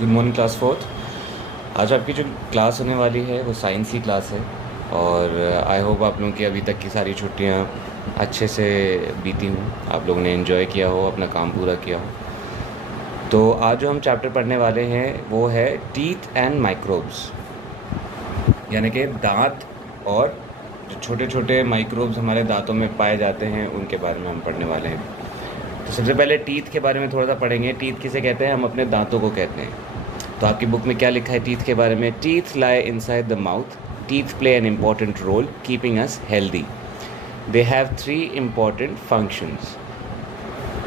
Good morning class fourth. आज आपकी जो क्लास होने वाली है वो साइंस की क्लास है और आई होप आप लोगों की अभी तक की सारी छुट्टियां अच्छे से बीती हूँ, आप लोगों ने एंजॉय किया हो, अपना काम पूरा किया हो। तो आज जो हम चैप्टर पढ़ने वाले हैं वो है टीथ एंड माइक्रोब्स, यानी कि दांत और जो छोटे छोटे माइक्रोब्स हमारे दांतों में पाए जाते हैं उनके बारे में हम पढ़ने वाले हैं। तो सबसे पहले टीथ के बारे में थोड़ा सा पढ़ेंगे। टीथ किसे कहते हैं? हम अपने दांतों को कहते हैं। तो आपकी बुक में क्या लिखा है टीथ के बारे में? Teeth lie inside the mouth, teeth play an important role keeping us healthy, they have 3 important functions.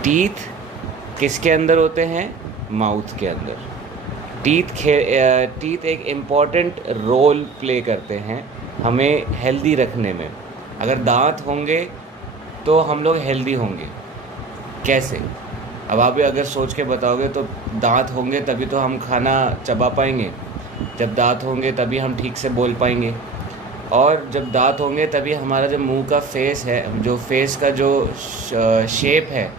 Teeth किसके अंदर होते हैं? माउथ के अंदर। टीथ एक इम्पॉर्टेंट रोल प्ले करते हैं हमें हेल्दी रखने में। अगर दांत होंगे तो हम लोग हेल्दी होंगे। कैसे? अब आप भी अगर सोच के बताओगे तो दांत होंगे तभी तो हम खाना चबा पाएंगे, जब दांत होंगे तभी हम ठीक से बोल पाएंगे, और जब दांत होंगे तभी हमारा जो मुंह का फेस है, जो फेस का जो शेप है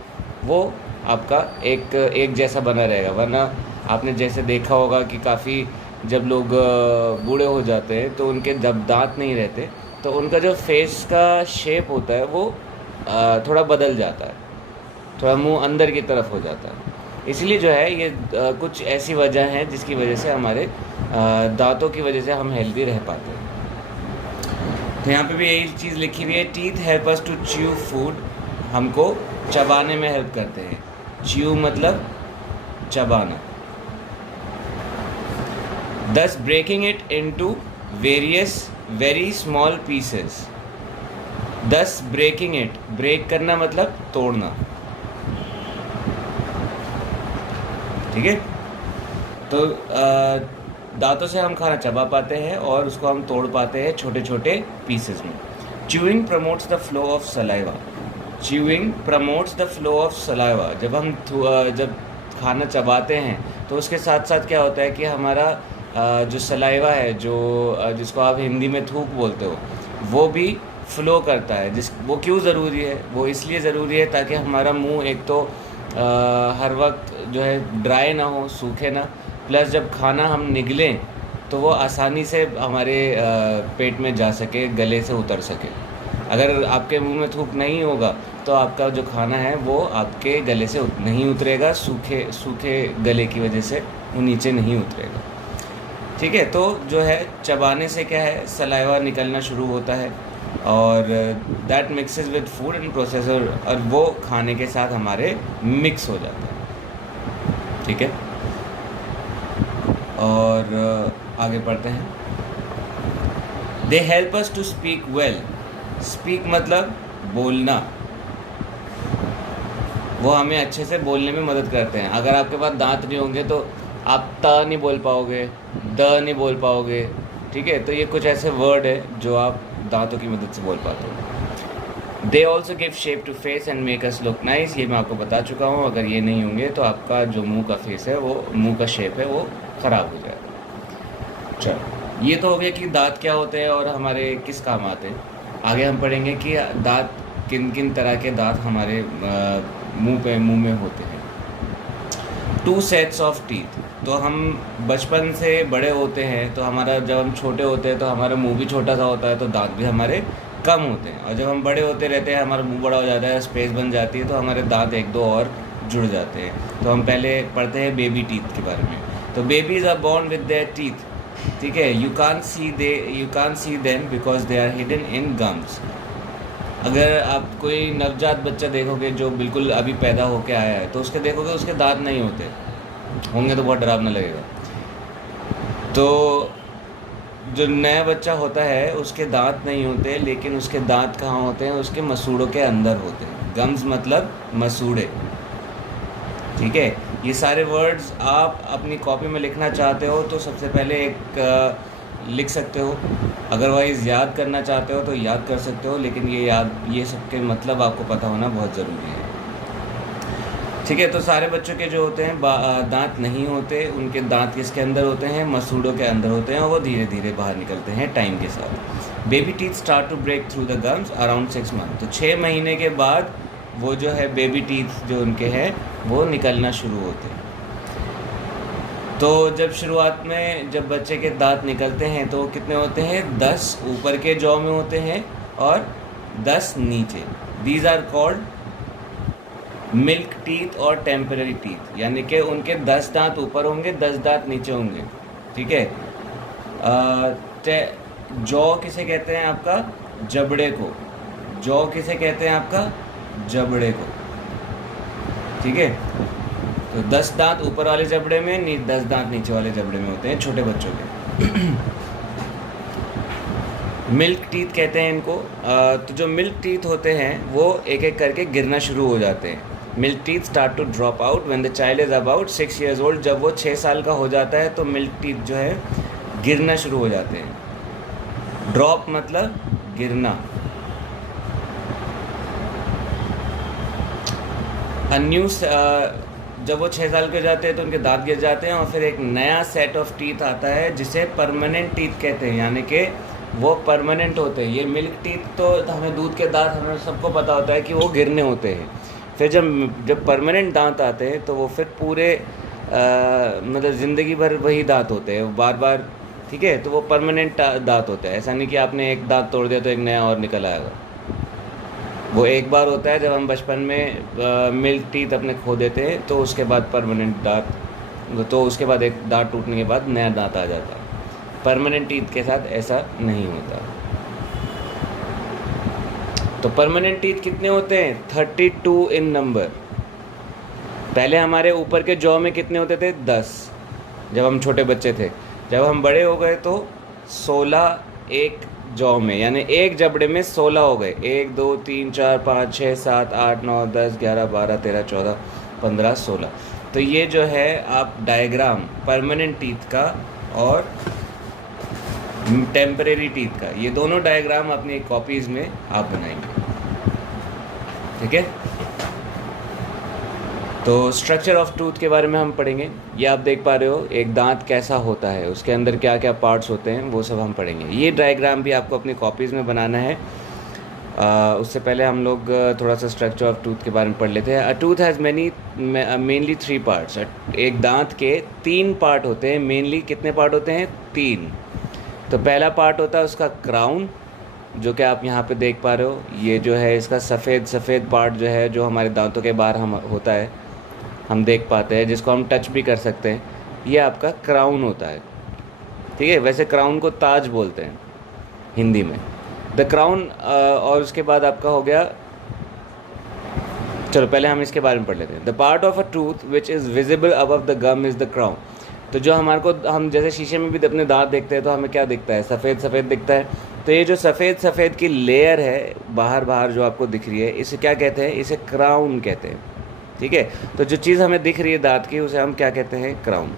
वो आपका एक जैसा बना रहेगा। वरना आपने जैसे देखा होगा कि काफ़ी जब लोग बूढ़े हो जाते हैं तो उनके जब दांत नहीं रहते तो उनका जो फेस का शेप होता है वो थोड़ा बदल जाता है, थोड़ा मुंह अंदर की तरफ हो जाता है। इसलिए जो है ये कुछ ऐसी वजह है जिसकी वजह से हमारे दांतों की वजह से हम हेल्दी रह पाते हैं। तो यहाँ पे भी यही चीज़ लिखी हुई है, teeth help us to chew food, हमको चबाने में हेल्प करते हैं। च्यू मतलब चबाना। Thus breaking it into various very small pieces. Thus breaking it, break करना मतलब तोड़ना, ठीक है। तो दांतों से हम खाना चबा पाते हैं और उसको हम तोड़ पाते हैं छोटे छोटे पीसेस में। Chewing promotes the flow of saliva. Chewing promotes the flow of saliva. जब खाना चबाते हैं तो उसके साथ साथ क्या होता है कि हमारा जो सलाइवा है, जिसको आप हिंदी में थूक बोलते हो, वो भी फ्लो करता है। वो क्यों ज़रूरी है? वो इसलिए ज़रूरी है ताकि हमारा मुंह एक तो हर वक्त जो है ड्राई ना हो, सूखे ना, प्लस जब खाना हम निगलें तो वो आसानी से हमारे पेट में जा सके, गले से उतर सके। अगर आपके मुंह में थूक नहीं होगा तो आपका जो खाना है वो आपके गले से नहीं उतरेगा, सूखे सूखे गले की वजह से वो नीचे नहीं उतरेगा, ठीक है। तो जो है चबाने से क्या है, सलाइवा निकलना शुरू होता है और that mixes with food and processor, और वो खाने के साथ हमारे मिक्स हो जाता है, ठीक है। और आगे पढ़ते हैं। They help us to speak well. Speak मतलब बोलना, वो हमें अच्छे से बोलने में मदद करते हैं। अगर आपके पास दांत नहीं होंगे तो आप त नहीं बोल पाओगे, द नहीं बोल पाओगे, ठीक है। तो ये कुछ ऐसे वर्ड है जो आप दांतों की मदद से बोल पाते हो। They also give shape to face and make us look nice. ये मैं आपको बता चुका हूँ, अगर ये नहीं होंगे तो आपका जो मुंह का फेस है, वो मुंह का शेप है, वो ख़राब हो जाएगा। चलो, ये तो हो गया कि दांत क्या होते हैं और हमारे किस काम आते हैं। आगे हम पढ़ेंगे कि दांत, किन किन तरह के दांत हमारे मुंह में होते हैं। 2 सेट्स ऑफ टीथ। तो हम बचपन से बड़े होते हैं तो हमारा, जब हम छोटे होते हैं तो हमारा मुंह भी छोटा सा होता है, तो दांत भी हमारे कम होते हैं, और जब हम बड़े होते रहते हैं हमारा मुंह बड़ा हो जाता है, स्पेस बन जाती है, तो हमारे दांत 1-2 और जुड़ जाते हैं। तो हम पहले पढ़ते हैं बेबी टीथ के बारे में। तो babies are born with their teeth, ठीक है। You can't see them because they are hidden in gums. अगर आप कोई नवजात बच्चा देखोगे जो बिल्कुल अभी पैदा होके आया है, तो उसके देखोगे उसके दांत नहीं होंगे तो बहुत डरावना लगेगा। तो जो नया बच्चा होता है उसके दांत नहीं होते, लेकिन उसके दांत कहाँ होते हैं? उसके मसूड़ों के अंदर होते हैं। गम्स मतलब मसूड़े, ठीक है। ये सारे वर्ड्स आप अपनी कॉपी में लिखना चाहते हो तो सबसे पहले एक लिख सकते हो, अदरवाइज़ याद करना चाहते हो तो याद कर सकते हो, लेकिन ये सबके मतलब आपको पता होना बहुत ज़रूरी है, ठीक है। तो सारे बच्चों के जो होते हैं दांत नहीं होते, उनके दांत किसके अंदर होते हैं? मसूड़ों के अंदर होते हैं, और वो धीरे धीरे बाहर निकलते हैं टाइम के साथ। Baby teeth start to break through the gums around 6 month. तो 6 महीने के बाद वो जो है बेबी टीथ जो उनके हैं वो निकलना शुरू होते हैं। तो जब शुरुआत में जब बच्चे के दांत निकलते हैं तो कितने होते हैं? 10 ऊपर के जॉ में होते हैं और 10 नीचे। These are called milk teeth और टेम्पररी टीथ, यानी कि उनके 10 दांत ऊपर होंगे, 10 दांत नीचे होंगे। ठीक है। जॉ किसे कहते हैं? आपका जबड़े को। जॉ किसे कहते हैं? आपका जबड़े को। ठीक है। तो 10 दांत ऊपर वाले जबड़े में, 10 दांत नीचे वाले जबड़े में होते हैं छोटे बच्चों के। मिल्क टीथ कहते हैं इनको। तो जो मिल्क टीथ होते हैं वो एक एक करके गिरना शुरू हो जाते हैं। Milk teeth start to drop out when the child is about 6 years old। जब वो 6 साल का हो जाता है तो मिल्क टीथ जो है गिरना शुरू हो जाते हैं। ड्रॉप मतलब गिरना। जब वो 6 साल के हो जाते हैं तो उनके दांत गिर जाते हैं और फिर एक नया सेट ऑफ टीथ आता है जिसे परमानेंट टीथ कहते हैं, यानी कि वो परमानेंट होते हैं। ये मिल्क टीथ तो हमें दूध के दांत हमें सबको पता होता है कि वो गिरने होते हैं। फिर जब परमानेंट दांत आते हैं तो वो फिर पूरे मतलब ज़िंदगी भर वही दांत होते हैं, बार बार। ठीक है। तो वो परमानेंट दांत होता है। ऐसा नहीं कि आपने एक दांत तोड़ दिया तो एक नया और निकल आएगा। वो एक बार होता है जब हम बचपन में मिल्क टीथ अपने खो देते हैं, तो उसके बाद परमानेंट दांत, तो उसके बाद एक दांत टूटने के बाद नया दांत आ जाता है। परमानेंट टीथ के साथ ऐसा नहीं होता। तो परमानेंट टीथ कितने होते हैं? 32 इन नंबर। पहले हमारे ऊपर के जॉ में कितने होते थे? 10 जब हम छोटे बच्चे थे। जब हम बड़े हो गए तो 16 एक जॉ में, यानी एक जबड़े में 16 हो गए। 1 2 3 4 5 6 7 8 9 10 11 12 13 14 15 16। तो ये जो है आप डायग्राम परमानेंट टीथ का और टेम्परेरी टीथ का, ये दोनों डायग्राम अपनी कॉपीज़ में आप बनाएंगे। ठीक है। तो स्ट्रक्चर ऑफ टूथ के बारे में हम पढ़ेंगे। ये आप देख पा रहे हो एक दांत कैसा होता है, उसके अंदर क्या क्या पार्ट्स होते हैं, वो सब हम पढ़ेंगे। ये डायग्राम भी आपको अपनी कॉपीज़ में बनाना है। उससे पहले हम लोग थोड़ा सा स्ट्रक्चर ऑफ टूथ के बारे में पढ़ लेते हैं। अ टूथ हैज़ मेनली 3 पार्ट्स। एक दांत के 3 पार्ट होते हैं। मेनली कितने पार्ट होते हैं? 3। तो पहला पार्ट होता है उसका क्राउन, जो कि आप यहाँ पे देख पा रहे हो। ये जो है इसका सफ़ेद पार्ट जो है, जो हमारे दांतों के बाहर होता है, हम देख पाते हैं, जिसको हम टच भी कर सकते हैं। ये आपका क्राउन होता है। ठीक है। वैसे क्राउन को ताज बोलते हैं हिंदी में। The crown. और उसके बाद आपका हो गया, चलो पहले हम इसके बारे में पढ़ लेते हैं। The part of a tooth which is visible above the gum is the crown. तो जो हमारे को, हम जैसे शीशे में भी अपने दांत देखते हैं तो हमें क्या दिखता है? सफ़ेद दिखता है। तो ये जो सफ़ेद की लेयर है बाहर जो आपको दिख रही है, इसे क्या कहते हैं? इसे क्राउन कहते हैं। ठीक है। तो जो चीज़ हमें दिख रही है दांत की, उसे हम क्या कहते हैं? Crown.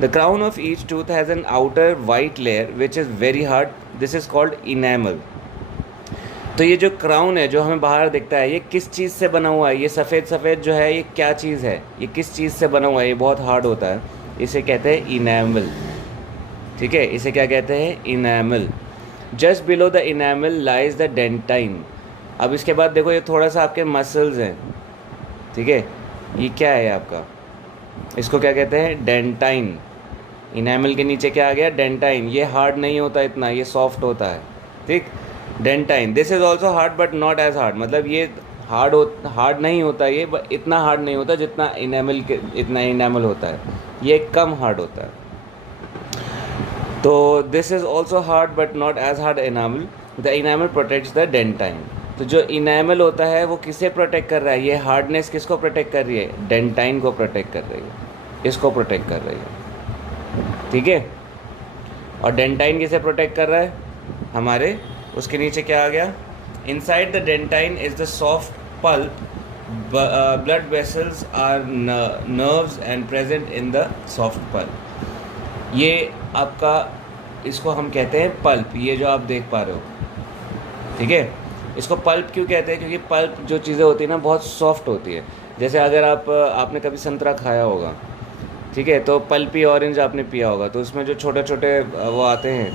The crown of each tooth has an outer white layer which is very hard. This is called enamel. तो ये जो क्राउन है जो हमें बाहर दिखता है, ये किस चीज़ से बना हुआ है? ये सफ़ेद जो है, ये क्या चीज़ है? ये किस चीज़ से बना हुआ है? ये बहुत हार्ड होता है। इसे कहते हैं इनेमल। ठीक है। इसे क्या कहते हैं? Enamel. Just below the enamel lies the dentine. अब इसके बाद देखो, ये थोड़ा सा आपके मसल्स हैं। ठीक है। ये क्या है आपका? इसको क्या कहते हैं? डेंटाइन। इनेमल के नीचे क्या आ गया? डेंटाइन। ये हार्ड नहीं होता इतना, ये सॉफ्ट होता है। ठीक। Dentine. This is also hard but not as hard. मतलब ये हार्ड नहीं होता, ये इतना हार्ड नहीं होता जितना इतना इनेमल होता है। ये कम हार्ड होता है। तो this is also hard but not as hard enamel. The enamel protects the dentine. तो जो इनेमल होता है वो किसे प्रोटेक्ट कर रहा है? ये हार्डनेस किसको प्रोटेक्ट कर रही है? डेंटाइन को प्रोटेक्ट कर रही है, इसको प्रोटेक्ट कर रही है। ठीक है। और डेंटाइन किसे प्रोटेक्ट कर रहा है? हमारे उसके नीचे क्या आ गया? Inside the dentine is the soft pulp, blood vessels are nerves and present in the soft pulp. ये आपका, इसको हम कहते हैं पल्प। ये जो आप देख पा रहे हो, ठीक है। इसको पल्प क्यों कहते हैं? क्योंकि पल्प जो चीज़ें होती है ना, बहुत सॉफ्ट होती है। जैसे अगर आपने कभी संतरा खाया होगा, ठीक है, तो पल्पी ऑरेंज आपने पिया होगा, तो उसमें जो छोटे वो आते हैं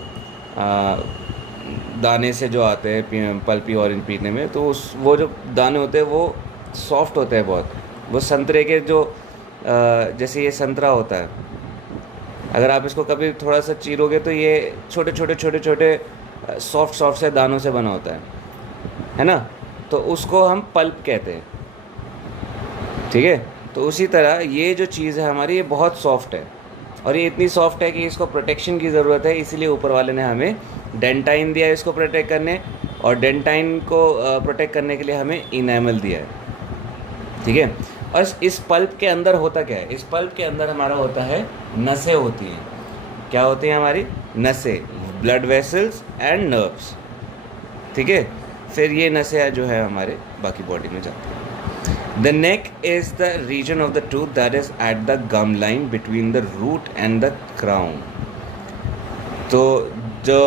दाने से जो आते हैं पल्पी ऑरेंज पीने में, तो वो जो दाने होते हैं वो सॉफ्ट होते हैं बहुत। वो संतरे के जो जैसे ये संतरा होता है, अगर आप इसको कभी थोड़ा सा चीरोगे तो ये छोटे छोटे छोटे छोटे सॉफ्ट सॉफ्ट से दानों से बना होता है ना, तो उसको हम पल्प कहते हैं, ठीक है। तो उसी तरह ये जो चीज़ है हमारी, ये बहुत सॉफ्ट है, और ये इतनी सॉफ्ट है कि इसको प्रोटेक्शन की ज़रूरत है, इसीलिए ऊपर वाले ने हमें डेंटाइन दिया है इसको प्रोटेक्ट करने, और डेंटाइन को प्रोटेक्ट करने के लिए हमें इनेमल दिया है, ठीक है। और इस पल्प के अंदर होता क्या है, इस पल्प के अंदर हमारा होता है नसें होती हैं। क्या होती हैं हमारी? नसें, ब्लड वेसल्स एंड नर्व्स, ठीक है। फिर ये नसें जो है हमारे बाकी बॉडी में जाती हैं। The neck is the region of the tooth that is at the gum line between the root and the crown. तो जो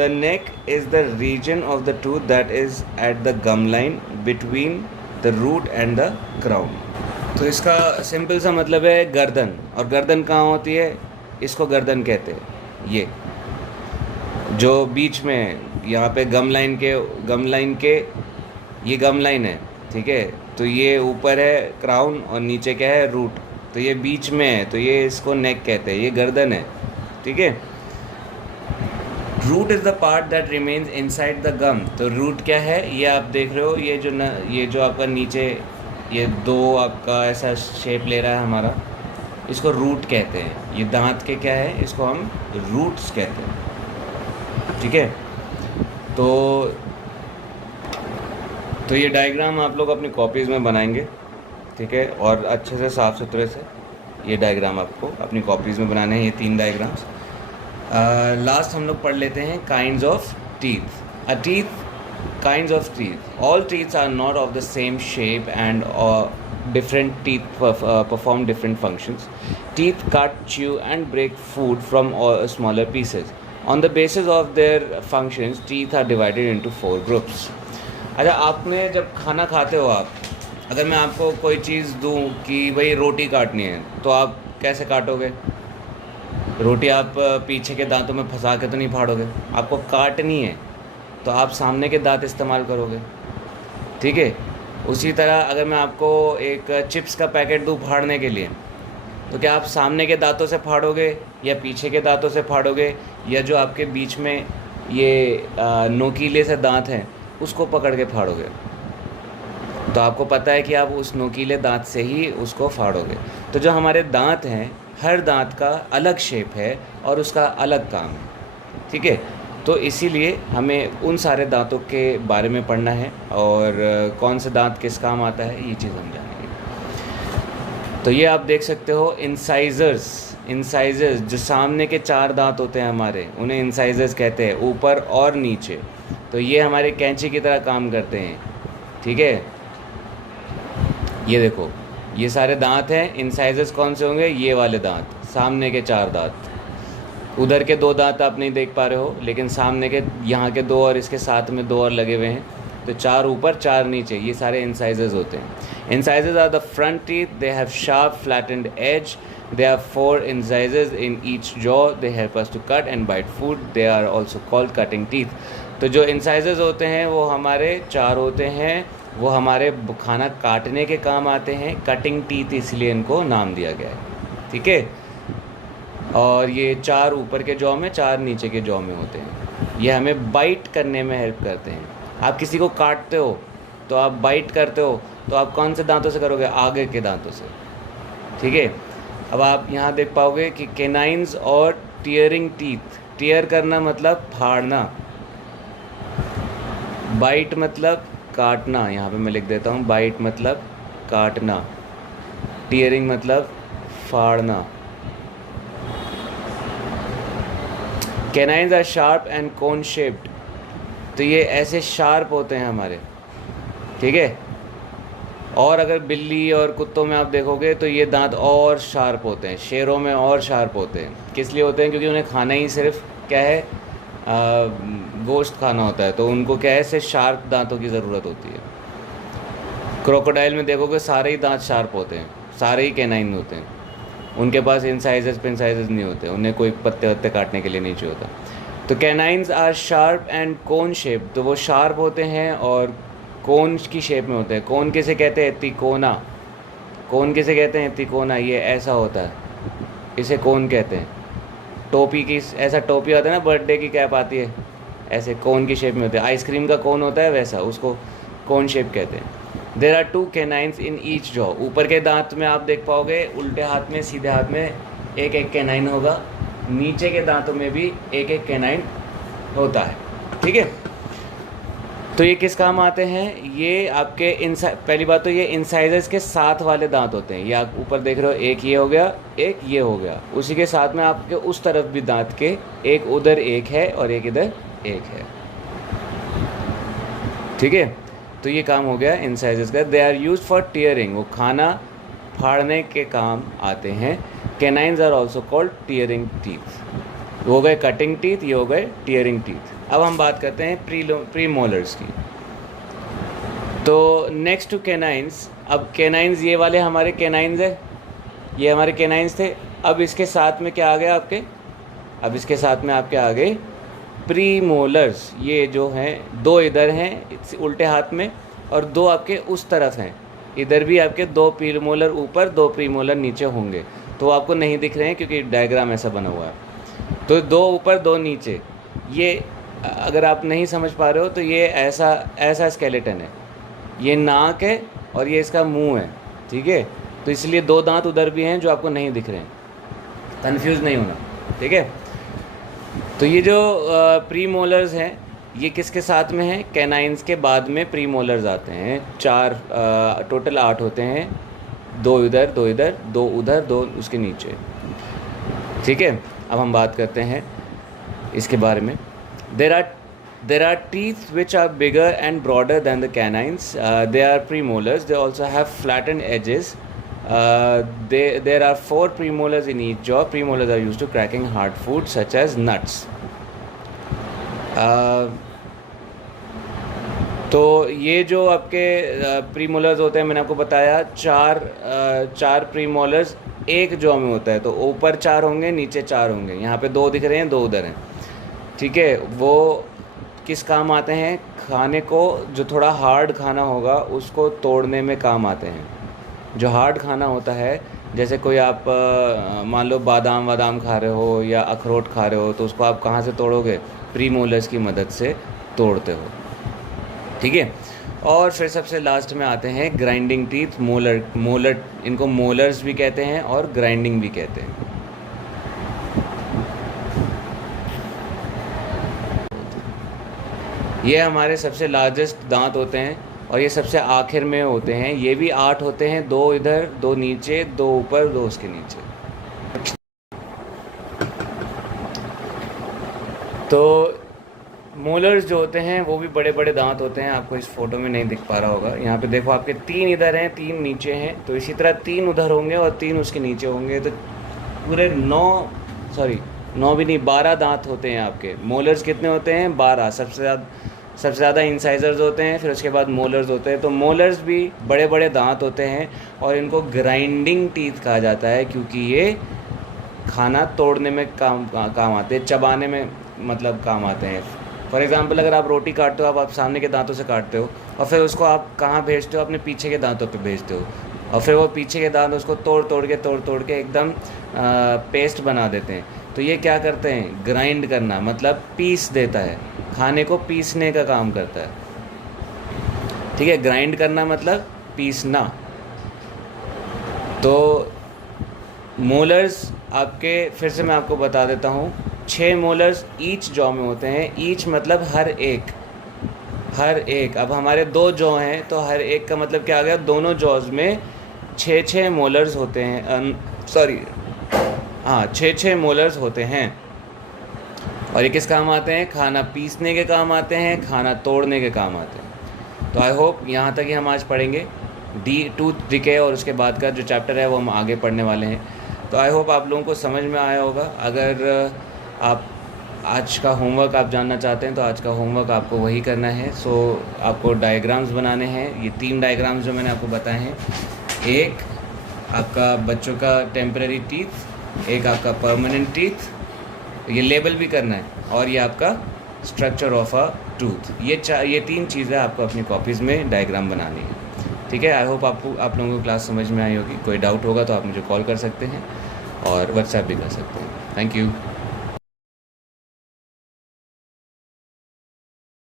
the neck is the region of the tooth that is at the gum line between the root and the crown. तो इसका simple सा मतलब है गर्दन, और गर्दन कहाँ होती है? इसको गर्दन कहते हैं। ये जो बीच में यहाँ पे गम लाइन के ये गम लाइन है, ठीक है। तो ये ऊपर है क्राउन और नीचे क्या है? रूट। तो ये बीच में है, तो ये इसको नेक कहते हैं, ये गर्दन है, ठीक है। Root is the part that remains inside the gum. तो रूट क्या है? ये आप देख रहे हो, ये जो आपका नीचे ये दो आपका ऐसा शेप ले रहा है हमारा, इसको रूट कहते हैं। ये दांत के क्या है? इसको हम रूट्स कहते हैं, ठीक है। तो ये डायग्राम आप लोग अपनी कॉपीज़ में बनाएंगे, ठीक है, और अच्छे से साफ़ सुथरे से ये डायग्राम आपको अपनी कॉपीज़ में बनाने हैं, ये 3 डायग्राम्स। लास्ट हम लोग पढ़ लेते हैं kinds of teeth. Kinds of teeth, all teeths are not of the same shape and different teeth perform different functions. Teeth cut, chew and break food from smaller pieces. On the basis of their functions, teeth are divided into 4 groups. अच्छा, आपने जब खाना खाते हो अगर मैं आपको कोई चीज़ दूँ कि भाई रोटी काटनी है, तो आप कैसे काटोगे? रोटी आप पीछे के दांतों में फंसा के तो नहीं फाड़ोगे, आपको काटनी है तो आप सामने के दांत इस्तेमाल करोगे, ठीक है। उसी तरह अगर मैं आपको एक चिप्स का पैकेट दूँ फाड़ने के लिए, तो क्या आप सामने के दांतों से फाड़ोगे या पीछे के दांतों से फाड़ोगे, या जो आपके बीच में ये नोकीले से दांत हैं उसको पकड़ के फाड़ोगे? तो आपको पता है कि आप उस नोकीले दांत से ही उसको फाड़ोगे। तो जो हमारे दांत हैं, हर दांत का अलग शेप है और उसका अलग काम है, ठीक है। तो इसीलिए हमें उन सारे दांतों के बारे में पढ़ना है, और कौन से दांत किस काम आता है ये चीज़ हम जानेंगे। तो ये आप देख सकते हो इंसाइजर्स जो सामने के 4 दांत होते हैं हमारे, उन्हें इंसाइजर्स कहते हैं, ऊपर और नीचे। तो ये हमारे कैंची की तरह काम करते हैं, ठीक है। ये देखो, ये सारे दांत हैं। इंसाइजर्स कौन से होंगे? ये वाले दांत, सामने के 4 दांत। उधर के 2 दांत आप नहीं देख पा रहे हो, लेकिन सामने के यहाँ के 2 और इसके साथ में 2 और लगे हुए हैं। तो 4 ऊपर 4 नीचे, ये सारे इंसाइजर्स होते हैं। Incisors are the front teeth, they have sharp flattened edge, they have 4 incisors in each jaw, they help us to cut and bite food, they are also called cutting teeth. तो जो incisors होते हैं वो हमारे 4 होते हैं, वो हमारे खाना काटने के काम आते हैं। कटिंग टीथ इसलिए इनको नाम दिया गया है, ठीक है। और ये 4 ऊपर के जॉ में, 4 नीचे के जॉ में होते हैं। ये हमें बाइट करने में हेल्प करते हैं। आप किसी को काटते हो तो आप बाइट करते हो, तो आप कौन से दांतों से करोगे? आगे के दांतों से, ठीक है। अब आप यहाँ देख पाओगे कि कैनाइन्स और टीयरिंग टीथ। टीयर करना मतलब फाड़ना, बाइट मतलब काटना। यहाँ पे मैं लिख देता हूँ, बाइट मतलब काटना, टीयरिंग मतलब फाड़ना। Canines are sharp and cone shaped. तो ये ऐसे शार्प होते हैं हमारे, ठीक है। और अगर बिल्ली और कुत्तों में आप देखोगे तो ये दांत और शार्प होते हैं, शेरों में और शार्प होते हैं। किस लिए होते हैं? क्योंकि उन्हें खाना ही सिर्फ क्या है, गोश्त खाना होता है, तो उनको क्या है, से शार्प दांतों की ज़रूरत होती है। क्रोकोडाइल में देखोगे सारे ही दांत शार्प होते हैं, सारे ही कैनाइन होते हैं, उनके पास इंसाइजर्स पिनसाइजर्स नहीं होते, उन्हें कोई पत्ते वत्ते काटने के लिए नहीं चाहिए होता। तो canines are sharp and cone shape. तो वो शार्प होते हैं और कोन की शेप में होते हैं। कोन किसे कहते हैं? तिकोना। कोन किसे कहते हैं? तिकोना। ये ऐसा होता है, इसे कोन कहते हैं, टोपी की, ऐसा टोपी होता है ना, बर्थडे की कैप आती है ऐसे कोन की शेप में होता है, आइसक्रीम का कोन होता है वैसा, उसको कोन शेप कहते हैं। There are 2 canines in each jaw. ऊपर के दांत में आप देख पाओगे उल्टे हाथ में, सीधे हाथ में एक एक कैनाइन होगा, नीचे के दांतों में भी एक एक कैनाइन होता है। ठीक है, तो ये किस काम आते हैं? ये आपके पहली बात तो ये इंसाइजर्स के साथ वाले दांत होते हैं। ये आप ऊपर देख रहे हो, एक ये हो गया, एक ये हो गया, उसी के साथ में आपके उस तरफ भी दांत के एक उधर एक है और एक इधर एक है। ठीक है, तो ये काम हो गया इंसाइजर्स का। They are use for tearing, वो खाना फाड़ने के काम आते हैं। Canines are also called tearing teeth. वो हो गए कटिंग टीथ, ये हो गए टीयरिंग टीथ। अब हम बात करते हैं प्री मोलर्स की। तो नेक्स्ट टू कैनाइन्स, अब कैनाइन्स ये वाले हमारे कैनाइन्स है, ये हमारे कैनाइन्स थे। अब इसके साथ में क्या आ गया आपके? अब इसके साथ में आपके आ गए प्री मोलर्स। ये जो हैं 2 इधर हैं उल्टे हाथ में और 2 आपके उस तरफ हैं। इधर भी आपके 2 प्री मोलर ऊपर, 2 प्री मोलर नीचे होंगे, तो आपको नहीं दिख रहे हैं क्योंकि डायग्राम ऐसा बना हुआ है। तो 2 ऊपर 2 नीचे, ये अगर आप नहीं समझ पा रहे हो तो ये ऐसा स्केलेटन है, ये नाक है और ये इसका मुंह है। ठीक है, तो इसलिए 2 दांत उधर भी हैं जो आपको नहीं दिख रहे हैं, कंफ्यूज नहीं होना। ठीक है, तो ये जो प्री मोलर्स हैं ये किसके साथ में हैं? कैनाइन्स के बाद में प्री मोलर्स आते हैं। 4 टोटल 8 होते हैं, 2 इधर 2 इधर, 2 उधर 2 उसके नीचे। ठीक है, अब हम बात करते हैं इसके बारे में। There are teeth which are bigger and broader than the canines. They are premolars. They also have flattened edges. There are 4 premolars in each jaw. Premolars are used to cracking hard food such as nuts. तो ये जो आपके premolars होते हैं, मैंने आपको बताया 4 premolars एक जॉ में होता है। तो ऊपर 4 होंगे, नीचे 4 होंगे। यहाँ पे 2 दिख रहे हैं, 2 उधर हैं। ठीक है, वो किस काम आते हैं? खाने को, जो थोड़ा हार्ड खाना होगा उसको तोड़ने में काम आते हैं। जो हार्ड खाना होता है, जैसे कोई आप मान लो बादाम खा रहे हो या अखरोट खा रहे हो, तो उसको आप कहाँ से तोड़ोगे? प्रीमोलर्स की मदद से तोड़ते हो। ठीक है, और फिर सबसे लास्ट में आते हैं ग्राइंडिंग टीथ, मोलर। इनको मोलर्स भी कहते हैं और ग्राइंडिंग भी कहते हैं। ये हमारे सबसे लार्जेस्ट दांत होते हैं और ये सबसे आखिर में होते हैं। ये भी 8 होते हैं, 2 इधर 2 नीचे, 2 ऊपर 2 उसके नीचे। तो मोलर्स जो होते हैं वो भी बड़े बड़े दांत होते हैं। आपको इस फोटो में नहीं दिख पा रहा होगा, यहाँ पे देखो आपके 3 इधर हैं, 3 नीचे हैं। तो इसी तरह 3 उधर होंगे और 3 उसके नीचे होंगे। तो पूरे 9 भी नहीं, 12 दांत होते हैं आपके। मोलर्स कितने होते हैं? 12। सबसे ज़्यादा इंसाइजर्स होते हैं, फिर उसके बाद मोलर्स होते हैं। तो मोलर्स भी बड़े बड़े दांत होते हैं और इनको ग्राइंडिंग टीथ कहा जाता है, क्योंकि ये खाना तोड़ने में काम आते हैं, चबाने में मतलब काम आते हैं। फॉर एग्ज़ाम्पल, अगर आप रोटी काटते हो, आप सामने के दांतों से काटते हो और फिर उसको आप कहाँ भेजते हो? अपने पीछे के दांतों पे भेजते हो, और फिर वो पीछे के दांत उसको तोड़ के एकदम पेस्ट बना देते हैं। तो ये क्या करते हैं? ग्राइंड करना, मतलब पीस देता है, खाने को पीसने का काम करता है। ठीक है, ग्राइंड करना मतलब पीसना। तो मोलर्स आपके, फिर से मैं आपको बता देता हूँ, 6 मोलर्स ईच जॉ में होते हैं। ईच मतलब हर एक। अब हमारे 2 जॉ हैं, तो हर एक का मतलब क्या आ गया? दोनों जॉज में 6 मोलर्स होते हैं। 6 मोलर्स होते हैं। और ये किस काम आते हैं? खाना पीसने के काम आते हैं, खाना तोड़ने के काम आते हैं। तो आई होप यहाँ तक ही हम आज पढ़ेंगे टूथ डिके, और उसके बाद का जो चैप्टर है वो हम आगे पढ़ने वाले हैं। तो आई होप आप लोगों को समझ में आया होगा। अगर आप आज का होमवर्क आप जानना चाहते हैं तो आज का होमवर्क आपको वही करना है। सो आपको डायग्राम्स बनाने हैं। ये 3 डायग्राम्स जो मैंने आपको बताए हैं, एक आपका बच्चों का टेम्परेरी टीथ, एक आपका परमानेंट टीथ, ये लेबल भी करना है, और ये आपका स्ट्रक्चर ऑफ अ टूथ। ये 3 चीज़ें आपको अपनी कॉपीज़ में डायग्राम बनानी है। ठीक है, आई होप आप लोगों को क्लास समझ में आई होगी। कोई डाउट होगा तो आप मुझे कॉल कर सकते हैं और व्हाट्सएप भी कर सकते हैं। Thank you.